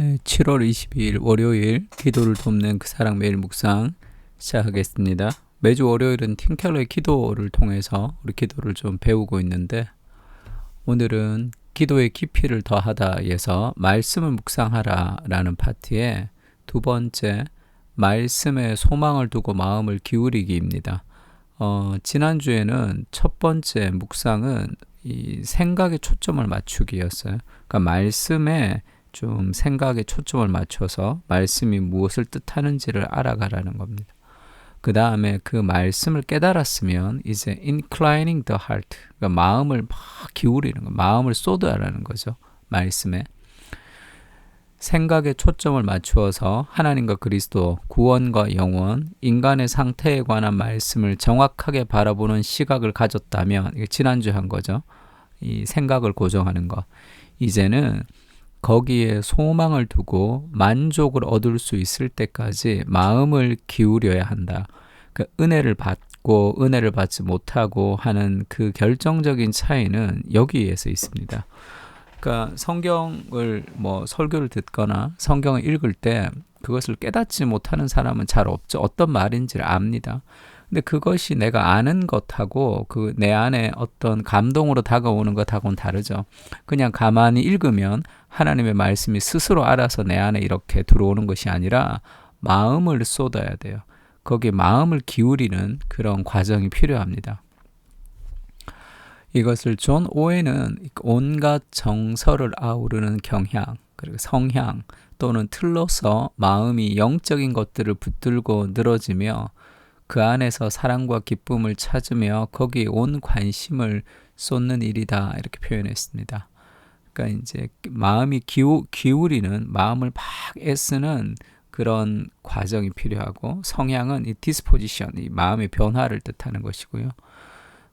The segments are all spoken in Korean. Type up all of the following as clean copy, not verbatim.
네, 7월 22일 월요일 기도를 돕는 그 사랑 매일 묵상 시작하겠습니다. 매주 월요일은 팀 켈러의 기도를 통해서 우리 기도를 좀 배우고 있는데, 오늘은 기도의 깊이를 더하다에서 말씀을 묵상하라 라는 파트의 두 번째, 말씀에 소망을 두고 마음을 기울이기입니다. 지난주에는 첫 번째 묵상은 이 생각에 초점을 맞추기였어요. 그러니까 말씀에 좀 생각에 초점을 맞춰서 말씀이 무엇을 뜻하는지를 알아가라는 겁니다. 그 다음에 그 말씀을 깨달았으면 이제 inclining the heart, 그러니까 마음을 막 기울이는 거, 마음을 쏟아라는 거죠. 말씀에 생각에 초점을 맞추어서 하나님과 그리스도, 구원과 영원, 인간의 상태에 관한 말씀을 정확하게 바라보는 시각을 가졌다면, 이게 지난주에 한 거죠. 이 생각을 고정하는 거. 이제는 거기에 소망을 두고 만족을 얻을 수 있을 때까지 마음을 기울여야 한다. 그 은혜를 받고 은혜를 받지 못하고 하는 그 결정적인 차이는 여기에서 있습니다. 그러니까 성경을 설교를 듣거나 성경을 읽을 때 그것을 깨닫지 못하는 사람은 잘 없죠. 어떤 말인지를 압니다. 근데 그것이 내가 아는 것하고 그 내 안에 어떤 감동으로 다가오는 것하고는 다르죠. 그냥 가만히 읽으면 하나님의 말씀이 스스로 알아서 내 안에 이렇게 들어오는 것이 아니라 마음을 쏟아야 돼요. 거기에 마음을 기울이는 그런 과정이 필요합니다. 이것을 존 오웬은 온갖 정서를 아우르는 경향, 그리고 성향 또는 틀로서 마음이 영적인 것들을 붙들고 늘어지며 그 안에서 사랑과 기쁨을 찾으며 거기에 온 관심을 쏟는 일이다, 이렇게 표현했습니다. 그러니까 이제 마음이 기울이는, 마음을 막 애쓰는 그런 과정이 필요하고, 성향은 이 디스포지션, 이 마음의 변화를 뜻하는 것이고요.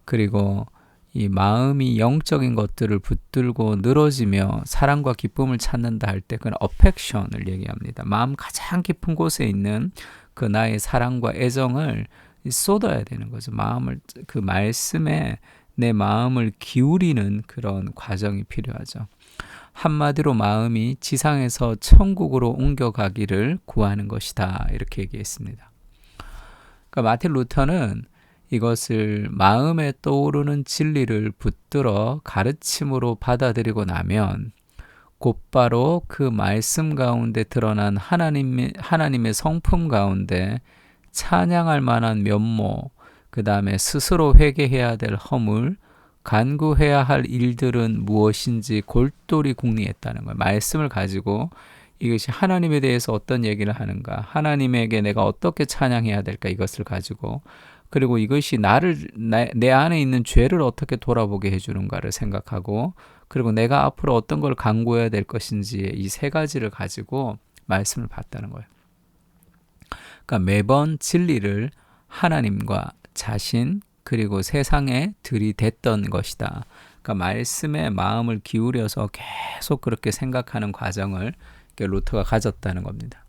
그리고 이 마음이 영적인 것들을 붙들고 늘어지며 사랑과 기쁨을 찾는다 할 때 그건 어펙션을 얘기합니다. 마음 가장 깊은 곳에 있는 그 나의 사랑과 애정을 쏟아야 되는 거죠. 마음을, 그 말씀에 내 마음을 기울이는 그런 과정이 필요하죠. 한마디로 마음이 지상에서 천국으로 옮겨가기를 구하는 것이다, 이렇게 얘기했습니다. 그러니까 마틴 루터는 이것을 마음에 떠오르는 진리를 붙들어 가르침으로 받아들이고 나면 곧바로 그 말씀 가운데 드러난 하나님의 성품 가운데 찬양할 만한 면모, 그 다음에 스스로 회개해야 될 허물, 간구해야 할 일들은 무엇인지 골똘히 궁리했다는 거예요. 말씀을 가지고 이것이 하나님에 대해서 어떤 얘기를 하는가, 하나님에게 내가 어떻게 찬양해야 될까, 이것을 가지고, 그리고 이것이 내 안에 있는 죄를 어떻게 돌아보게 해주는가를 생각하고, 그리고 내가 앞으로 어떤 걸 간구해야 될 것인지, 이 세 가지를 가지고 말씀을 받다는 거예요. 그러니까 매번 진리를 하나님과 자신 그리고 세상에 들이댔던 것이다. 그러니까 말씀에 마음을 기울여서 계속 그렇게 생각하는 과정을 루터가 가졌다는 겁니다.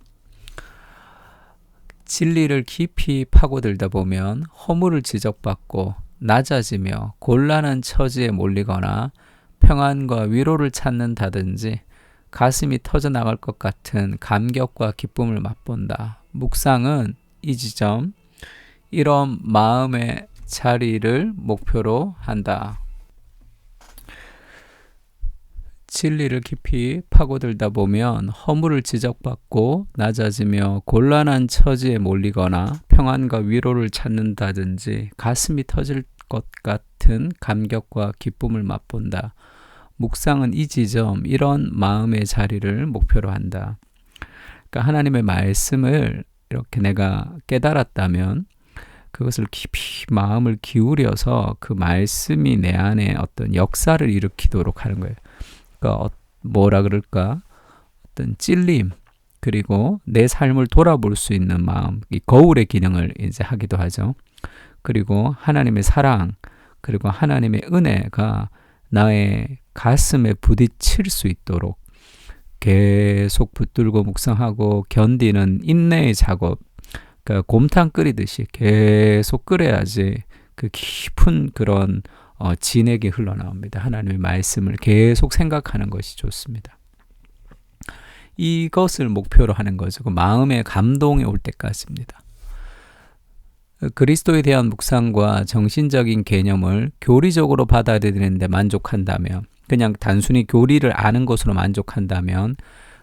진리를 깊이 파고들다 보면 허물을 지적받고 낮아지며 곤란한 처지에 몰리거나 평안과 위로를 찾는다든지 가슴이 터져나갈 것 같은 감격과 기쁨을 맛본다. 묵상은 이 지점, 이런 마음의 자리를 목표로 한다. 진리를 깊이 파고들다 보면 허물을 지적받고 낮아지며 곤란한 처지에 몰리거나 평안과 위로를 찾는다든지 가슴이 터질 것 같은 감격과 기쁨을 맛본다. 묵상은 이 지점, 이런 마음의 자리를 목표로 한다. 그러니까 하나님의 말씀을 이렇게 내가 깨달았다면 그것을 깊이 마음을 기울여서 그 말씀이 내 안에 어떤 역사를 일으키도록 하는 거예요. 그러니까 뭐라 그럴까? 어떤 찔림, 그리고 내 삶을 돌아볼 수 있는 마음, 이 거울의 기능을 이제 하기도 하죠. 그리고 하나님의 사랑, 그리고 하나님의 은혜가 나의 가슴에 부딪힐 수 있도록 계속 붙들고 묵상하고 견디는 인내의 작업, 그러니까 곰탕 끓이듯이 계속 끓여야지 그 깊은 그런 진액이 흘러나옵니다. 하나님의 말씀을 계속 생각하는 것이 좋습니다. 이것을 목표로 하는 거죠. 그 마음의 감동이 올 때까지입니다. 그리스도에 대한 묵상과 정신적인 개념을 교리적으로 받아들이는데 만족한다면, 그냥 단순히 교리를 아는 것으로 만족한다면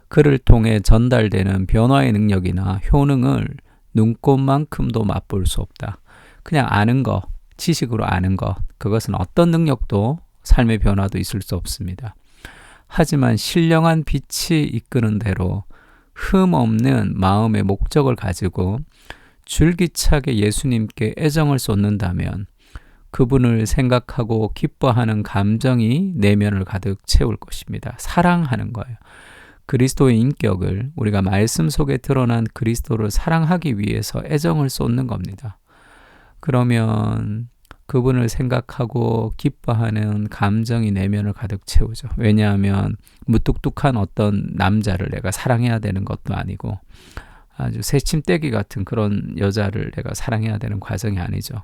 그를 통해 전달되는 변화의 능력이나 효능을 눈꽃만큼도 맛볼 수 없다. 그냥 아는 것, 지식으로 아는 것, 그것은 어떤 능력도 삶의 변화도 있을 수 없습니다. 하지만 신령한 빛이 이끄는 대로 흠없는 마음의 목적을 가지고 줄기차게 예수님께 애정을 쏟는다면 그분을 생각하고 기뻐하는 감정이 내면을 가득 채울 것입니다. 사랑하는 거예요. 그리스도의 인격을, 우리가 말씀 속에 드러난 그리스도를 사랑하기 위해서 애정을 쏟는 겁니다. 그러면 그분을 생각하고 기뻐하는 감정이 내면을 가득 채우죠. 왜냐하면 무뚝뚝한 어떤 남자를 내가 사랑해야 되는 것도 아니고 아주 새침대기 같은 그런 여자를 내가 사랑해야 되는 과정이 아니죠.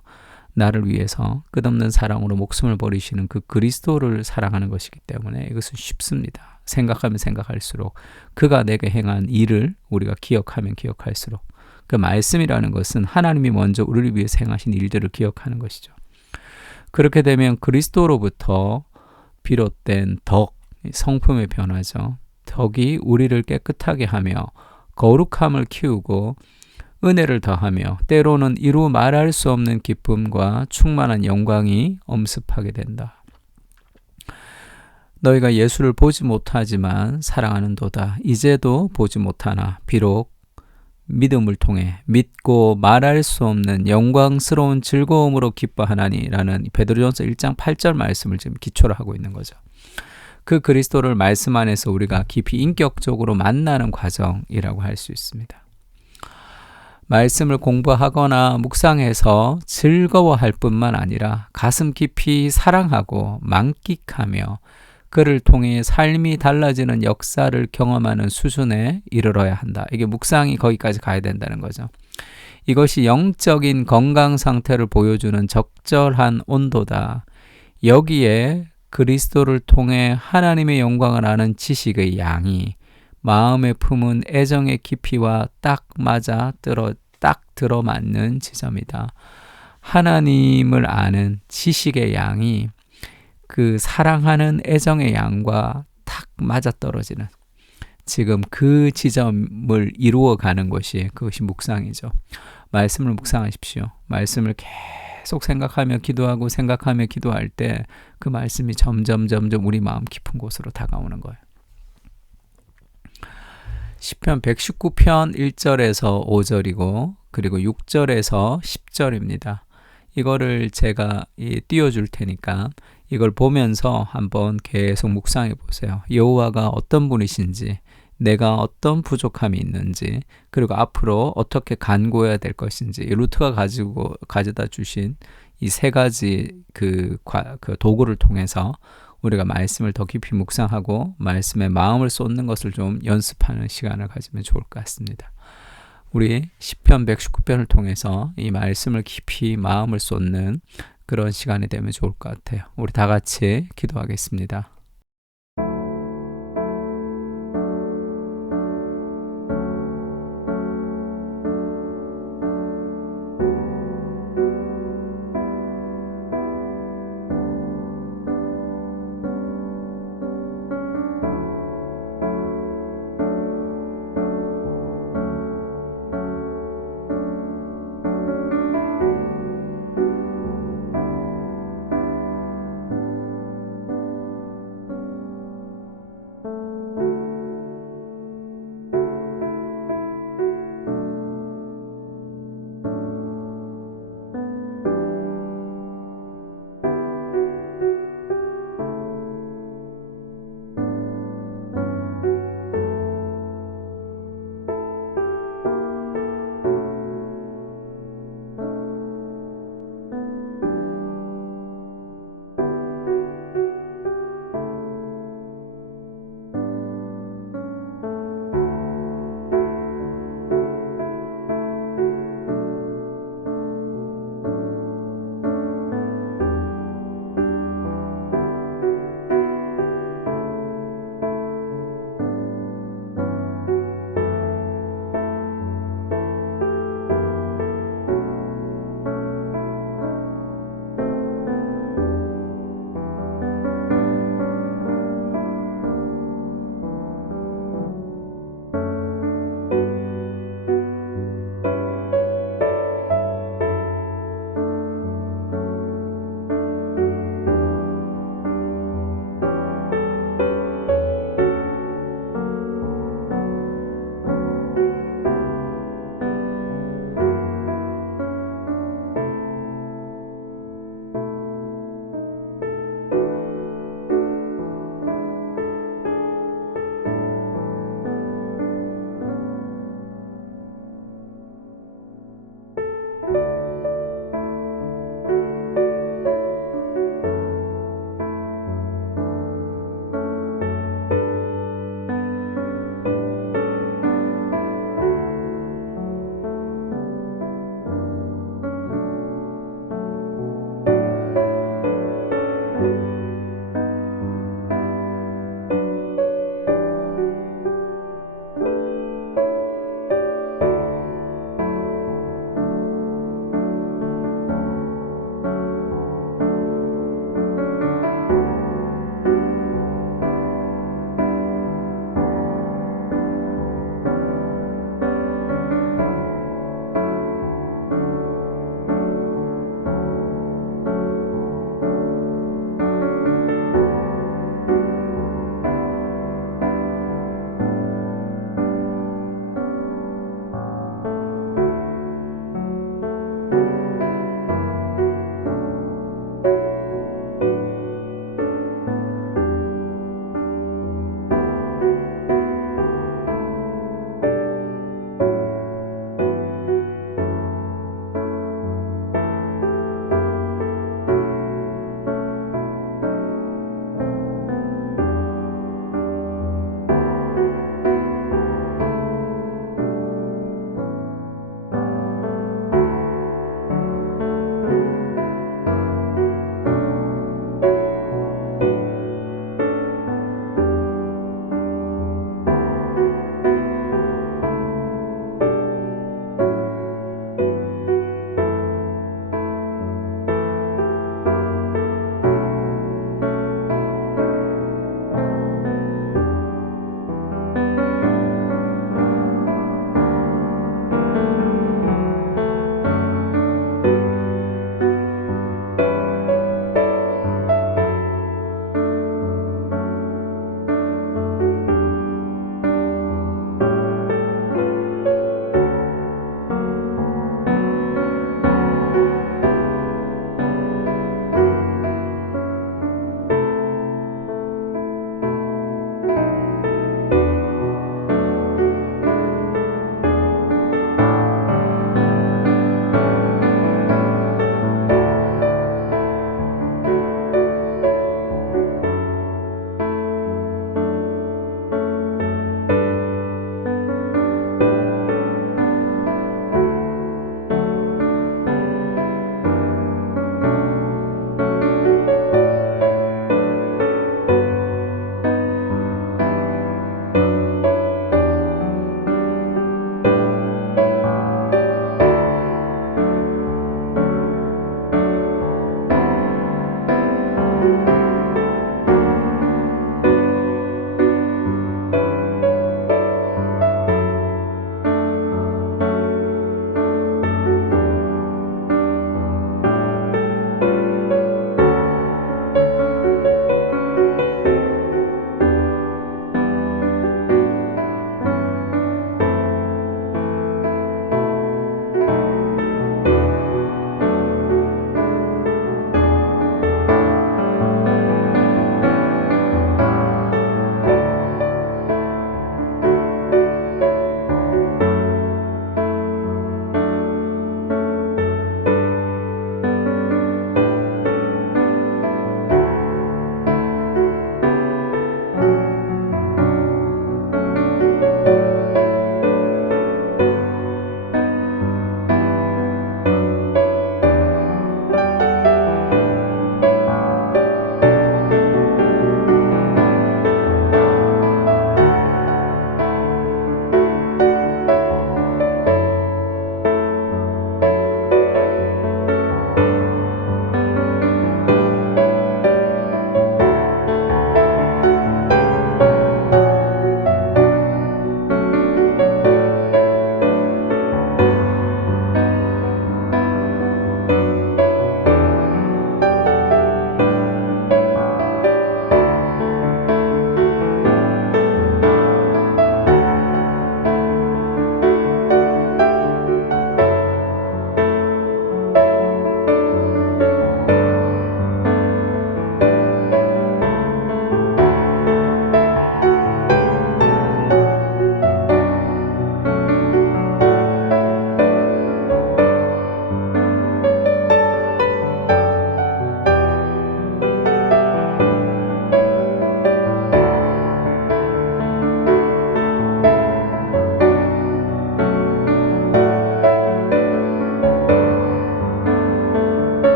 나를 위해서 끝없는 사랑으로 목숨을 버리시는 그 그리스도를 사랑하는 것이기 때문에 이것은 쉽습니다. 생각하면 생각할수록 그가 내게 행한 일을 우리가 기억하면 기억할수록, 그 말씀이라는 것은 하나님이 먼저 우리를 위해서 행하신 일들을 기억하는 것이죠. 그렇게 되면 그리스도로부터 비롯된 덕, 성품의 변화죠. 덕이 우리를 깨끗하게 하며 거룩함을 키우고 은혜를 더하며 때로는 이루 말할 수 없는 기쁨과 충만한 영광이 엄습하게 된다. 너희가 예수를 보지 못하지만 사랑하는도다. 이제도 보지 못하나 비록 믿음을 통해 믿고 말할 수 없는 영광스러운 즐거움으로 기뻐하나니라는 베드로전서 1장 8절 말씀을 지금 기초로 하고 있는 거죠. 그 그리스도를 말씀 안에서 우리가 깊이 인격적으로 만나는 과정이라고 할 수 있습니다. 말씀을 공부하거나 묵상해서 즐거워할 뿐만 아니라 가슴 깊이 사랑하고 만끽하며 그를 통해 삶이 달라지는 역사를 경험하는 수준에 이르러야 한다. 이게 묵상이 거기까지 가야 된다는 거죠. 이것이 영적인 건강 상태를 보여주는 적절한 온도다. 여기에 그리스도를 통해 하나님의 영광을 아는 지식의 양이 마음에 품은 애정의 깊이와 딱 들어맞는 지점이다. 하나님을 아는 지식의 양이 그 사랑하는 애정의 양과 딱 맞아떨어지는, 지금 그 지점을 이루어가는 그것이 묵상이죠. 말씀을 묵상하십시오. 말씀을 계속 생각하며 기도할 때 그 말씀이 점점 우리 마음 깊은 곳으로 다가오는 거예요. 시편 119편 1절에서 5절이고 그리고 6절에서 10절입니다. 이거를 제가 띄워줄 테니까 이걸 보면서 한번 계속 묵상해 보세요. 여호와가 어떤 분이신지, 내가 어떤 부족함이 있는지, 그리고 앞으로 어떻게 간구해야 될 것인지, 루트가 가져다 주신 이 세 가지 그 도구를 통해서 우리가 말씀을 더 깊이 묵상하고 말씀에 마음을 쏟는 것을 좀 연습하는 시간을 가지면 좋을 것 같습니다. 우리 시편 119편을 통해서 이 말씀을 깊이 마음을 쏟는 그런 시간이 되면 좋을 것 같아요. 우리 다 같이 기도하겠습니다.